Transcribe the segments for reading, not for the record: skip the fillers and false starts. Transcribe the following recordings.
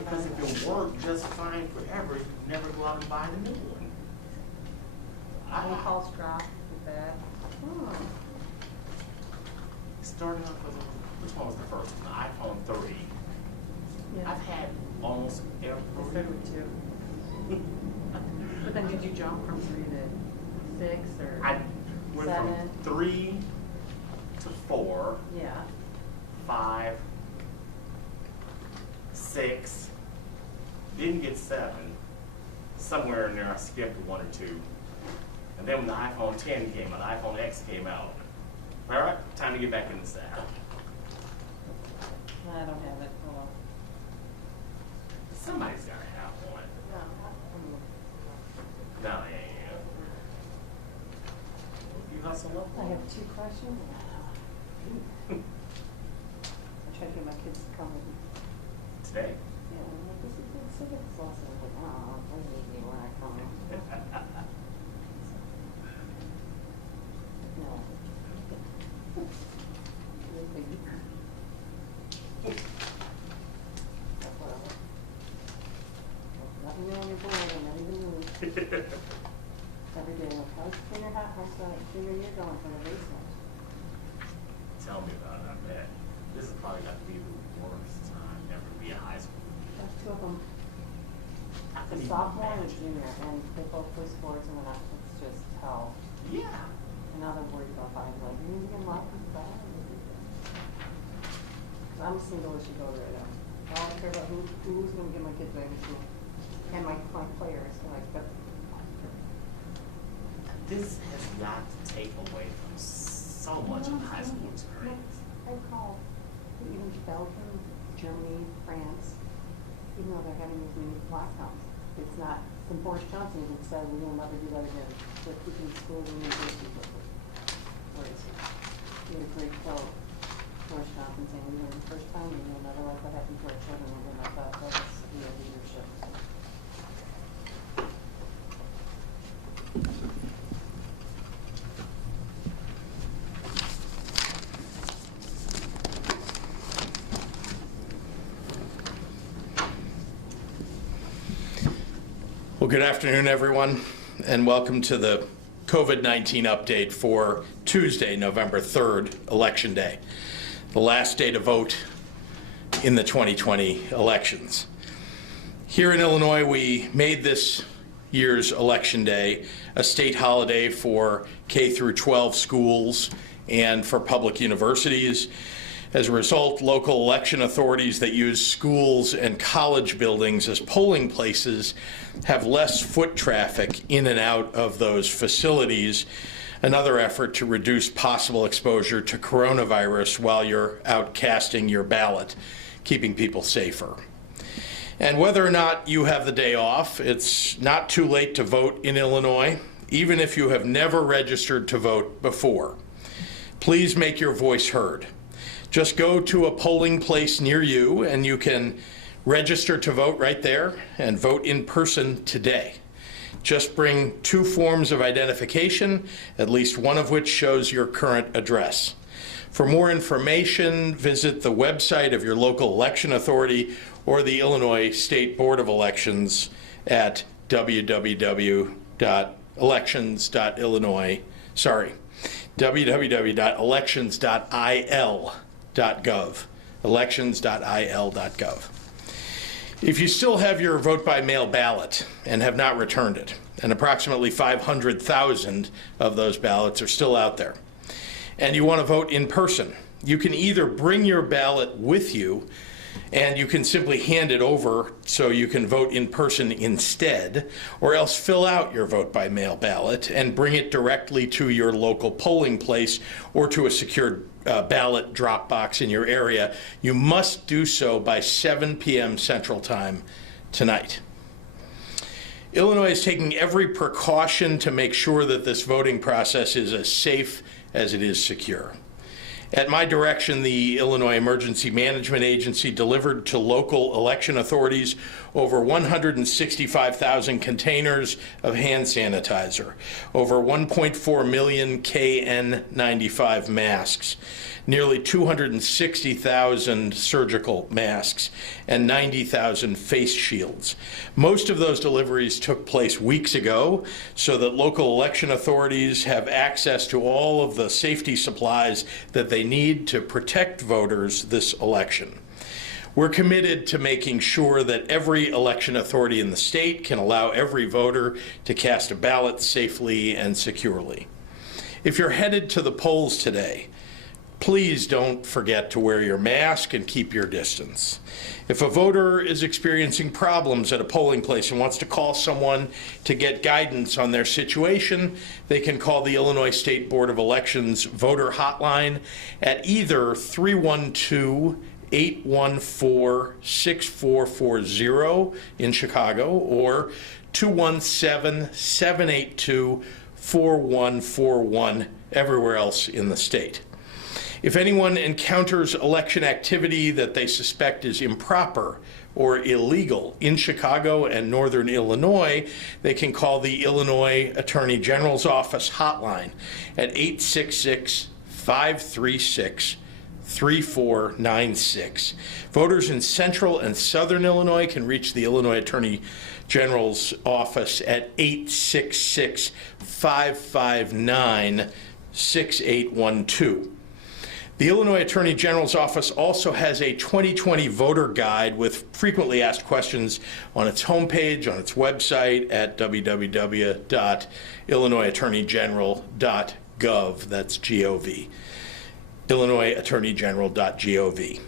Because if it worked just fine forever, you'd never go out and buy the new one. Phone calls dropped with that. Oh. Starting off with, which one was the first one? The iPhone 3. Yeah. I've had almost every. I started with 2. But then did you jump from 3 to 6 or I went 7? from 3 to 4, Yeah. 5, 6, didn't get 7. Somewhere in there I skipped 1 or 2. And then when the iPhone 10 came out, the iPhone X came out. All right, time to get back in the saddle. I don't have it. Oh, well. Somebody's got to have one. No, yeah. You hustle up. I have 2 questions. I try to get my kids to come with me. Today? Yeah, I'm like, this is good civics lesson. I'm like, oh, they need me when I come in. No. Nothing new on your board, and not even new. Every day, like, how's junior high, how's junior year going for the basement? Tell me about it, I bet. This has probably got to be the worst time ever to be in high school. There's 2 of them. I A couldn't even sophomore and a imagine. junior, and they both play sports, and then it's just hell. Yeah. And now they're worried about buying, like, you need to get locked in the bag. I'm a single as you go right now. I don't care about who's gonna get my kids back in school. And my players, like, but. This has got to take away from so much of the high school experience. I call, even Belgium, Germany, France, even though they're having these new lockdowns, it's not, from Boris Johnson even said, we will never do that again. They're keeping schools and universities open. Whereas, he had a great quote, Boris Johnson saying, we learned the first time, and we'll never let that happen to our children, and I thought that was real leadership. Well, good afternoon, everyone, and welcome to the COVID-19 update for Tuesday, November 3rd, Election Day, the last day to vote in the 2020 elections. Here in Illinois, we made this year's Election Day a state holiday for K through 12 schools and for public universities. As a result, local election authorities that use schools and college buildings as polling places have less foot traffic in and out of those facilities, another effort to reduce possible exposure to coronavirus while you're out casting your ballot, keeping people safer. And whether or not you have the day off, it's not too late to vote in Illinois, even if you have never registered to vote before. Please make your voice heard. Just go to a polling place near you and you can register to vote right there and vote in person today. Just bring 2 forms of identification, at least one of which shows your current address. For more information, visit the website of your local election authority or the Illinois State Board of Elections at www.elections.il.gov, elections.il.gov. If you still have your vote-by-mail ballot and have not returned it, and approximately 500,000 of those ballots are still out there, and you want to vote in person, you can either bring your ballot with you and you can simply hand it over so you can vote in person instead, or else fill out your vote-by-mail ballot and bring it directly to your local polling place or to a secured ballot drop box in your area. You must do so by 7 p.m. Central Time tonight. Illinois is taking every precaution to make sure that this voting process is as safe as it is secure. At my direction, the Illinois Emergency Management Agency delivered to local election authorities over 165,000 containers of hand sanitizer, over 1.4 million KN95 masks, nearly 260,000 surgical masks, and 90,000 face shields. Most of those deliveries took place weeks ago so that local election authorities have access to all of the safety supplies that they need to protect voters this election. We're committed to making sure that every election authority in the state can allow every voter to cast a ballot safely and securely. If you're headed to the polls today, please don't forget to wear your mask and keep your distance. If a voter is experiencing problems at a polling place and wants to call someone to get guidance on their situation, they can call the Illinois State Board of Elections voter hotline at either 312-814-6440 in Chicago or 217-782-4141 everywhere else in the state. If anyone encounters election activity that they suspect is improper or illegal in Chicago and Northern Illinois, they can call the Illinois Attorney General's Office hotline at 866-536-3496. Voters in Central and Southern Illinois can reach the Illinois Attorney General's Office at 866-559-6812. The Illinois Attorney General's Office also has a 2020 voter guide with frequently asked questions on its homepage, on its website at www.illinoisattorneygeneral.gov. That's G-O-V. illinoisattorneygeneral.gov.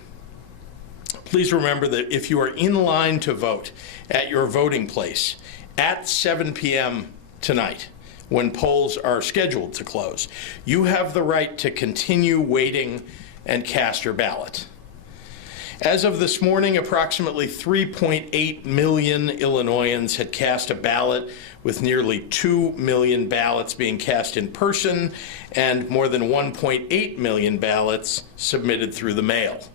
Please remember that if you are in line to vote at your voting place at 7 p.m. tonight, when polls are scheduled to close, you have the right to continue waiting and cast your ballot. As of this morning, approximately 3.8 million Illinoisans had cast a ballot, with nearly 2 million ballots being cast in person and more than 1.8 million ballots submitted through the mail.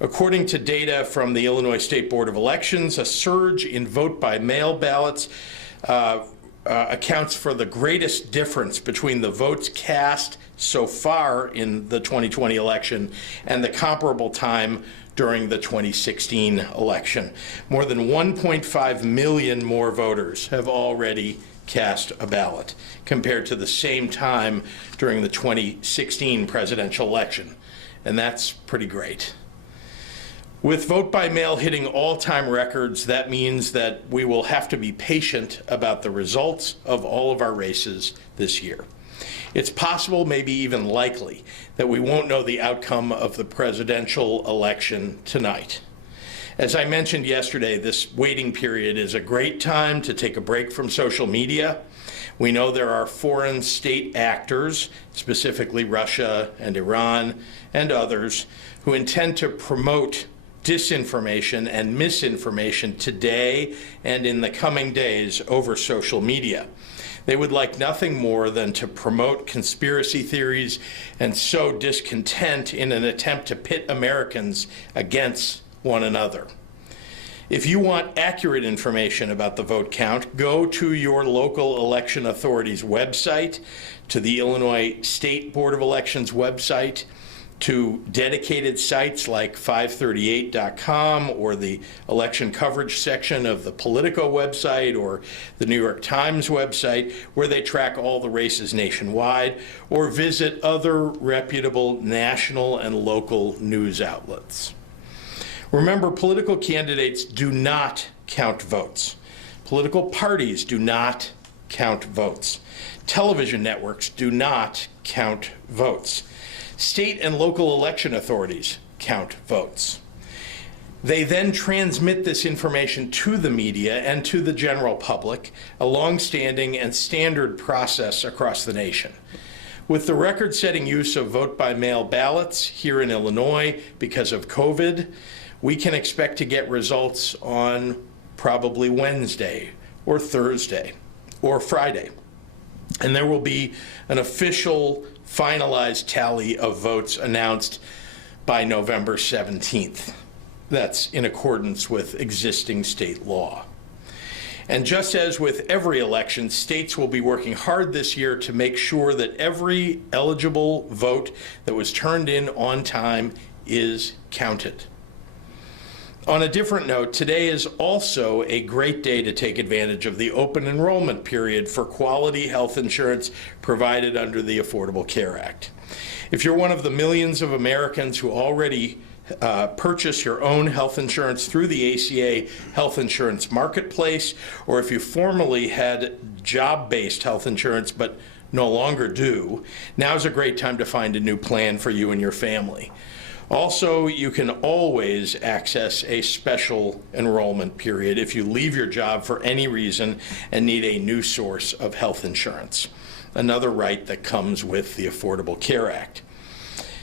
According to data from the Illinois State Board of Elections, a surge in vote-by-mail ballots accounts for the greatest difference between the votes cast so far in the 2020 election and the comparable time during the 2016 election. More than 1.5 million more voters have already cast a ballot compared to the same time during the 2016 presidential election, and that's pretty great. With vote by mail hitting all-time records, that means that we will have to be patient about the results of all of our races this year. It's possible, maybe even likely, that we won't know the outcome of the presidential election tonight. As I mentioned yesterday, this waiting period is a great time to take a break from social media. We know there are foreign state actors, specifically Russia and Iran and others, who intend to promote disinformation and misinformation today and in the coming days over social media. They would like nothing more than to promote conspiracy theories and sow discontent in an attempt to pit Americans against one another. If you want accurate information about the vote count, go to your local election authority's website, to the Illinois State Board of Elections website, to dedicated sites like 538.com or the election coverage section of the Politico website or the New York Times website, where they track all the races nationwide, or visit other reputable national and local news outlets. Remember, political candidates do not count votes. Political parties do not count votes. Television networks do not count votes. State and local election authorities count votes. They then transmit this information to the media and to the general public, a long-standing and standard process across the nation. With the record-setting use of vote-by-mail ballots here in Illinois because of COVID, we can expect to get results on probably Wednesday or Thursday or Friday. And there will be an official finalized tally of votes announced by November 17th. That's in accordance with existing state law. And just as with every election, states will be working hard this year to make sure that every eligible vote that was turned in on time is counted. On a different note, today is also a great day to take advantage of the open enrollment period for quality health insurance provided under the Affordable Care Act. If you're one of the millions of Americans who already purchase your own health insurance through the ACA Health Insurance Marketplace, or if you formerly had job-based health insurance but no longer do, now's a great time to find a new plan for you and your family. Also, you can always access a special enrollment period if you leave your job for any reason and need a new source of health insurance, another right that comes with the Affordable Care Act.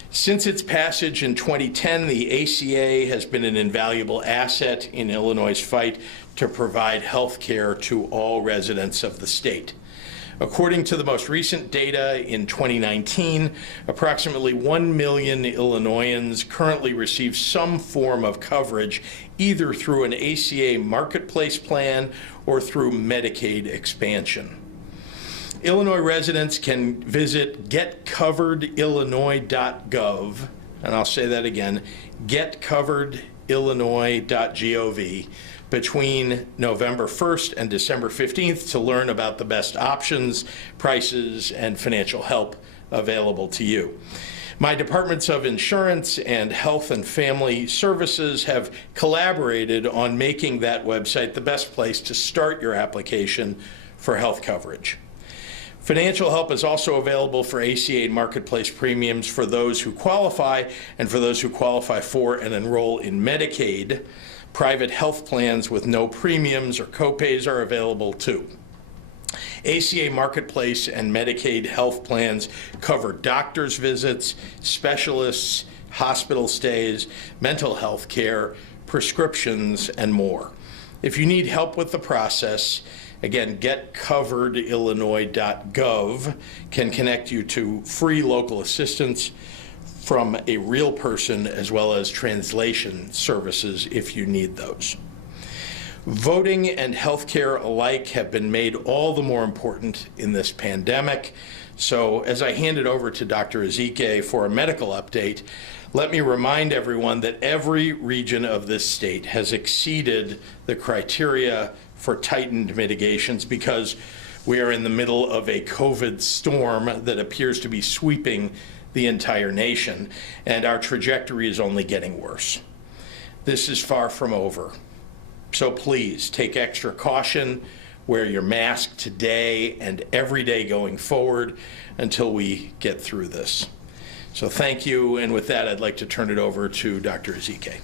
Since its passage in 2010, the ACA has been an invaluable asset in Illinois' fight to provide health care to all residents of the state. According to the most recent data in 2019, approximately 1 million Illinoisans currently receive some form of coverage either through an ACA marketplace plan or through Medicaid expansion. Illinois residents can visit getcoveredillinois.gov, and I'll say that again, getcoveredillinois.gov, between November 1st and December 15th to learn about the best options, prices, and financial help available to you. My departments of insurance and health and family services have collaborated on making that website the best place to start your application for health coverage. Financial help is also available for ACA marketplace premiums for those who qualify and for those who qualify for and enroll in Medicaid. Private health plans with no premiums or copays are available too. ACA Marketplace and Medicaid health plans cover doctor's visits, specialists, hospital stays, mental health care, prescriptions, and more. If you need help with the process, again, getcoveredillinois.gov can connect you to free local assistance from a real person as well as translation services if you need those. Voting and healthcare alike have been made all the more important in this pandemic. So as I hand it over to Dr. Ezike for a medical update, let me remind everyone that every region of this state has exceeded the criteria for tightened mitigations because we are in the middle of a COVID storm that appears to be sweeping the entire nation, and our trajectory is only getting worse. This is far from over. So please take extra caution, wear your mask today and every day going forward until we get through this. So thank you, and with that, I'd like to turn it over to Dr. Ezike.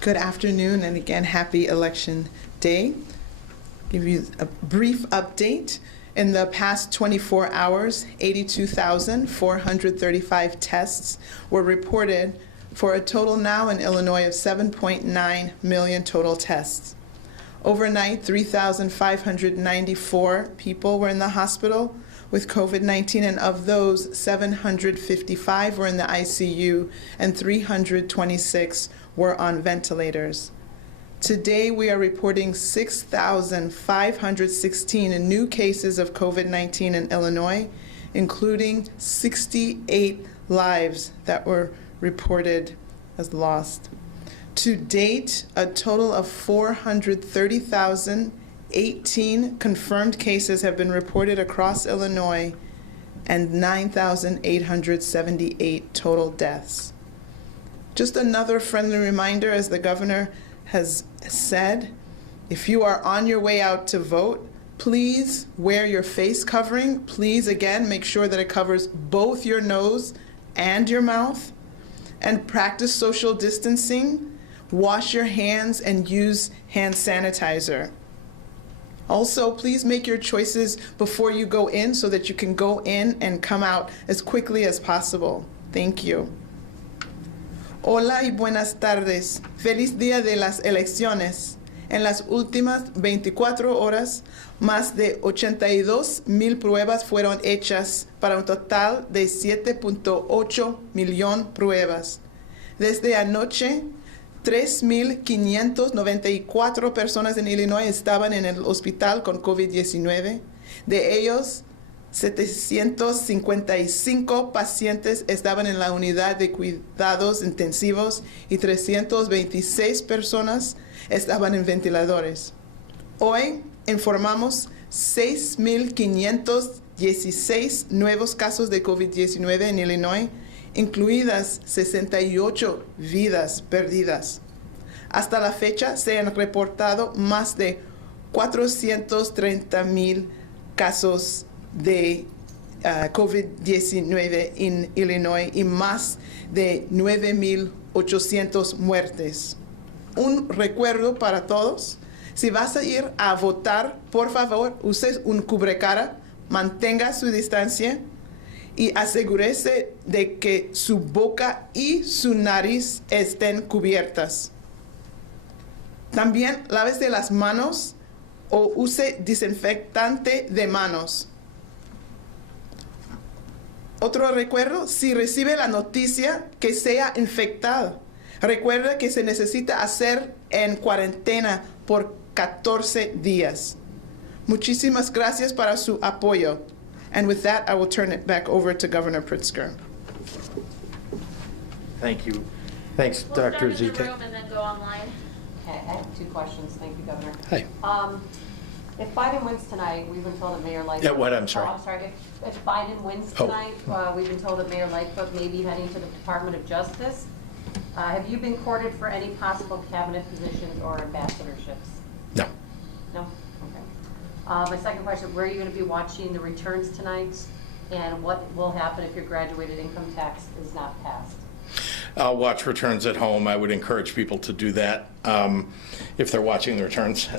Good afternoon, and again, happy Election Day. Give you a brief update. In the past 24 hours, 82,435 tests were reported for a total now in Illinois of 7.9 million total tests. Overnight, 3,594 people were in the hospital with COVID-19, and of those, 755 were in the ICU and 326 were on ventilators. Today, we are reporting 6,516 new cases of COVID-19 in Illinois, including 68 lives that were reported as lost. To date, a total of 430,018 confirmed cases have been reported across Illinois and 9,878 total deaths. Just another friendly reminder, as the governor has said, if you are on your way out to vote, please wear your face covering. Please, again, make sure that it covers both your nose and your mouth. And practice social distancing. Wash your hands and use hand sanitizer. Also, please make your choices before you go in so that you can go in and come out as quickly as possible. Thank you. Hola y buenas tardes. Feliz día de las elecciones. En las últimas 24 horas, más de 82,000 pruebas fueron hechas para un total de 7.8 millones pruebas. Desde anoche, 3,594 personas en Illinois estaban en el hospital con COVID-19. De ellos, 755 pacientes estaban en la unidad de cuidados intensivos y 326 personas estaban en ventiladores. Hoy informamos 6,516 nuevos casos de COVID-19 en Illinois, incluidas 68 vidas perdidas. Hasta la fecha se han reportado más de 430,000 casos de COVID-19 en Illinois y más de 9,800 muertes. Un recuerdo para todos: si vas a ir a votar, por favor, use un cubrecara, mantenga su distancia y asegúrese de que su boca y su nariz estén cubiertas. También lávese las manos o use desinfectante de manos. Otro recuerdo: si recibe la noticia que sea infectado, recuerda que se necesita hacer en cuarentena por 14 días. Muchísimas gracias para su apoyo. And with that, I will turn it back over to Governor Pritzker. Thank you. Thanks, We'll Dr. start in the Zitek. room and then go online. Okay, I have 2 questions. Thank you, Governor. Hi. If Biden wins tonight, we've been told that Mayor Lightfoot... Yeah, what? I'm sorry. Oh, I'm sorry. If Biden wins Oh. tonight, we've been told that Mayor Lightfoot may be heading to the Department of Justice. Have you been courted for any possible cabinet positions or ambassadorships? No. No? Okay. My second question: where are you going to be watching the returns tonight? And what will happen if your graduated income tax is not passed? I'll watch returns at home. I would encourage people to do that if they're watching the returns.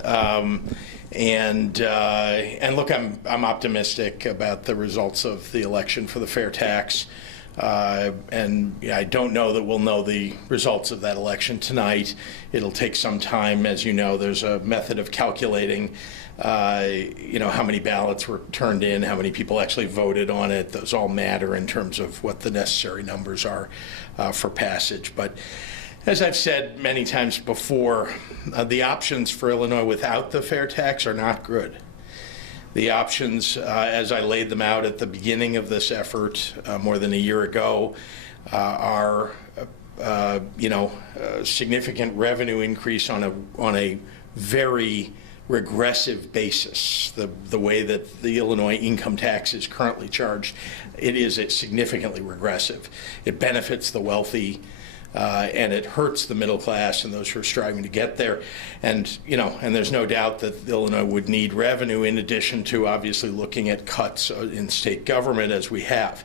And look, I'm optimistic about the results of the election for the fair tax. And I don't know that we'll know the results of that election tonight. It'll take some time. As you know, there's a method of calculating how many ballots were turned in, how many people actually voted on it. Those all matter in terms of what the necessary numbers are for passage. But as I've said many times before, the options for Illinois without the fair tax are not good. The options, as I laid them out at the beginning of this effort more than a year ago, are significant revenue increase on a very regressive basis. The way that the Illinois income tax is currently charged, it is significantly regressive. It benefits the wealthy, and it hurts the middle class and those who are striving to get there. And there's no doubt that Illinois would need revenue in addition to obviously looking at cuts in state government as we have.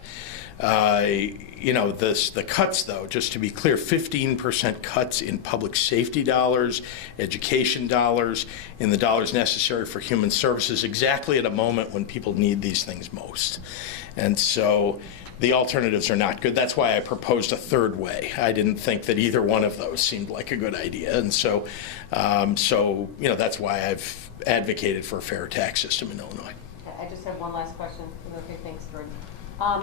The cuts, though, just to be clear, 15% cuts in public safety dollars, education dollars, in the dollars necessary for human services, exactly at a moment when people need these things most. And so the alternatives are not good. That's why I proposed a third way. I didn't think that either one of those seemed like a good idea. And so that's why I've advocated for a fair tax system in Illinois. Okay, I just have one last question. Okay, thanks, George.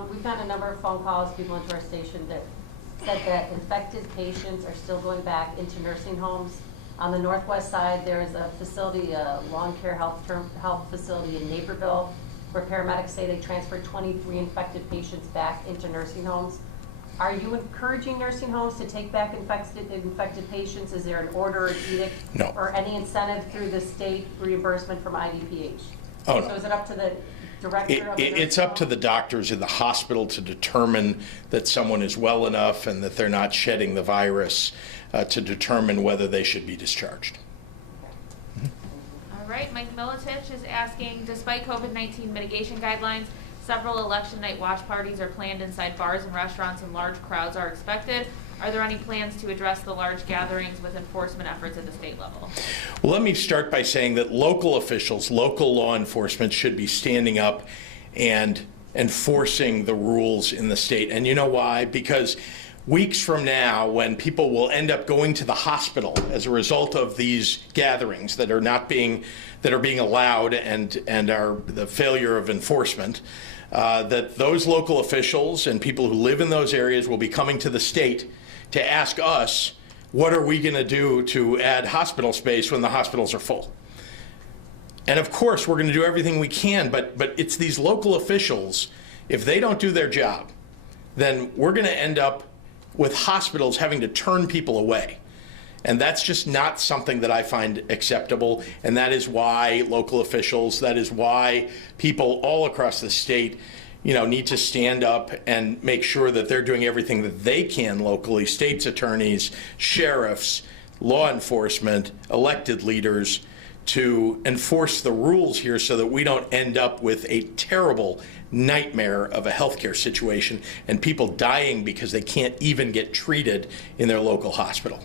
We've gotten a number of phone calls, people into our station that said that infected patients are still going back into nursing homes. On the northwest side, there is a facility, a lawn care health facility in Naperville, where paramedics say they transferred 23 infected patients back into nursing homes. Are you encouraging nursing homes to take back infected patients? Is there an order or edict? No. Or any incentive through the state reimbursement from IDPH? Oh, no. So is it up to the director of the It's up to the doctors in the hospital to determine that someone is well enough and that they're not shedding the virus to determine whether they should be discharged. All right, Mike Militich is asking, despite COVID-19 mitigation guidelines, several election night watch parties are planned inside bars and restaurants and large crowds are expected. Are there any plans to address the large gatherings with enforcement efforts at the state level? Well, let me start by saying that local officials, local law enforcement should be standing up and enforcing the rules in the state. And you know why? Because weeks from now, when people will end up going to the hospital as a result of these gatherings that are being allowed and are the failure of enforcement, that those local officials and people who live in those areas will be coming to the state to ask us what are we going to do to add hospital space when the hospitals are full? And of course, we're going to do everything we can, but it's these local officials, if they don't do their job, then we're going to end up with hospitals having to turn people away. And that's just not something that I find acceptable. And that is why local officials, that is why people all across the state, need to stand up and make sure that they're doing everything that they can locally, state's attorneys, sheriffs, law enforcement, elected leaders, to enforce the rules here so that we don't end up with a terrible nightmare of a healthcare situation and people dying because they can't even get treated in their local hospital.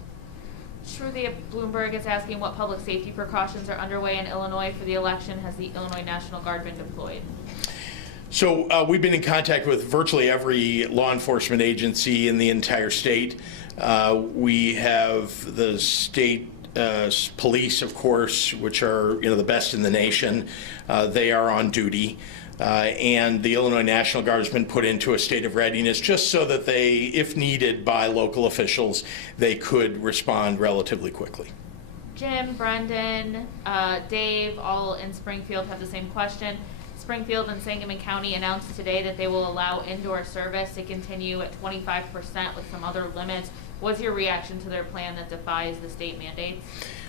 Shruti Bloomberg is asking what public safety precautions are underway in Illinois for the election. Has the Illinois National Guard been deployed? So we've been in contact with virtually every law enforcement agency in the entire state. We have the state police, of course, which are the best in the nation. They are on duty. And the Illinois National Guard has been put into a state of readiness just so that they, if needed by local officials, they could respond relatively quickly. Jim, Brendan, Dave, all in Springfield have the same question. Springfield and Sangamon County announced today that they will allow indoor service to continue at 25% with some other limits. What's your reaction to their plan that defies the state mandates?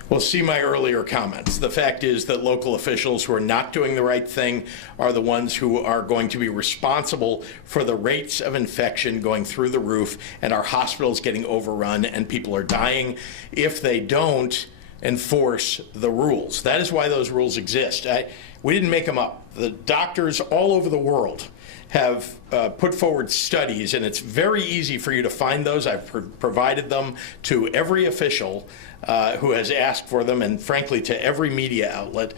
Well, see my earlier comments. The fact is that local officials who are not doing the right thing are the ones who are going to be responsible for the rates of infection going through the roof and our hospitals getting overrun and people are dying if they don't enforce the rules. That is why those rules exist. We didn't make them up. The doctors all over the world have put forward studies, and it's very easy for you to find those. I've provided them to every official who has asked for them, and frankly to every media outlet.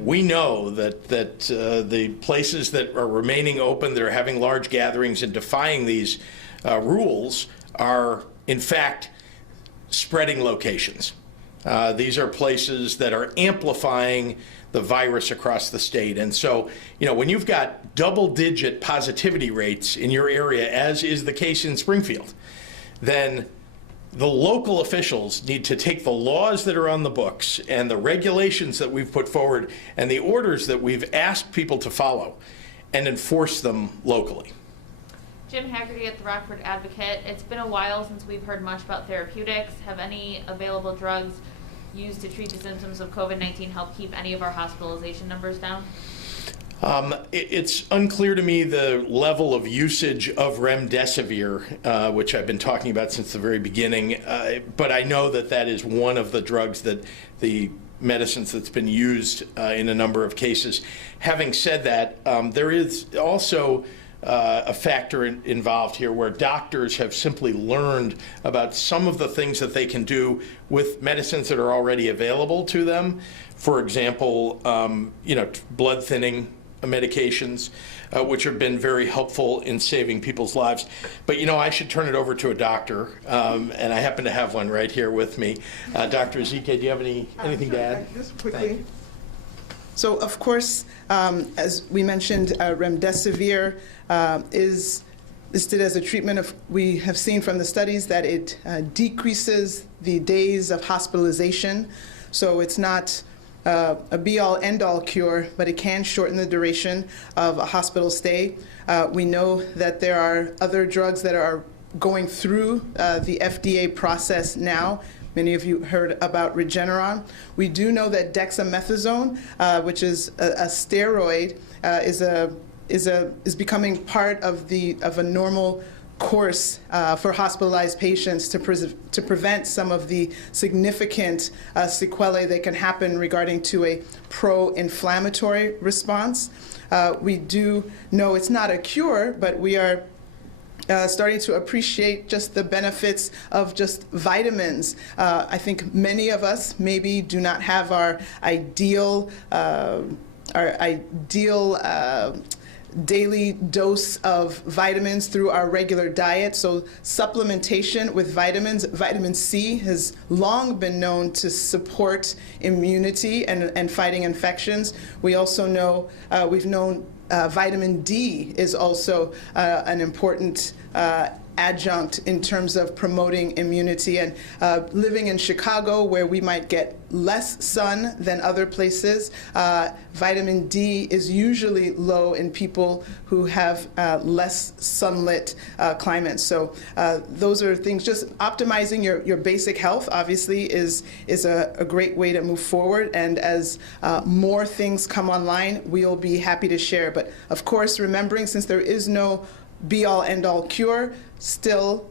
We know that the places that are remaining open, that are having large gatherings and defying these rules are, in fact, spreading locations. These are places that are amplifying the virus across the state. And so, when you've got double-digit positivity rates in your area, as is the case in Springfield, then the local officials need to take the laws that are on the books and the regulations that we've put forward and the orders that we've asked people to follow and enforce them locally. Jim Haggerty at the Rockford Advocate. It's been a while since we've heard much about therapeutics. Have any available drugs used to treat the symptoms of COVID-19 help keep any of our hospitalization numbers down? It's unclear to me the level of usage of remdesivir, which I've been talking about since the very beginning, but I know that is one of the drugs that the medicines that's been used in a number of cases. Having said that, there is also a factor involved here where doctors have simply learned about some of the things that they can do with medicines that are already available to them. For example, blood thinning medications, which have been very helpful in saving people's lives. But I should turn it over to a doctor, and I happen to have one right here with me. Dr. Ezike, do you have anything to add? Just quickly. So, of course, as we mentioned, remdesivir is listed as a treatment we have seen from the studies that it decreases the days of hospitalization. So it's not a be-all, end-all cure, but it can shorten the duration of a hospital stay. We know that there are other drugs that are going through the FDA process now. Many of you heard about Regeneron. We do know that dexamethasone, which is a steroid, is becoming part of a normal course for hospitalized patients to prevent some of the significant sequelae that can happen regarding to a pro-inflammatory response. We do know it's not a cure, but we are starting to appreciate just the benefits of just vitamins. I think many of us maybe do not have our ideal daily dose of vitamins through our regular diet. So supplementation with vitamins, vitamin C has long been known to support immunity and fighting infections. We also know, we've known vitamin D is also an important adjunct in terms of promoting immunity. And living in Chicago, where we might get less sun than other places, vitamin D is usually low in people who have less sunlit climates. So those are things. Just optimizing your basic health, obviously, is a great way to move forward. And as more things come online, we'll be happy to share. But of course, remembering, since there is no be-all, end-all cure, still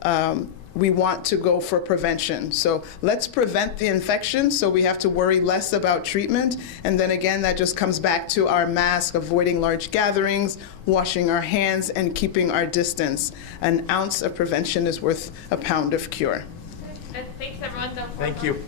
we want to go for prevention. So let's prevent the infection so we have to worry less about treatment. And then again, that just comes back to our mask, avoiding large gatherings, washing our hands, and keeping our distance. An ounce of prevention is worth a pound of cure. Thanks, everyone. Thank you.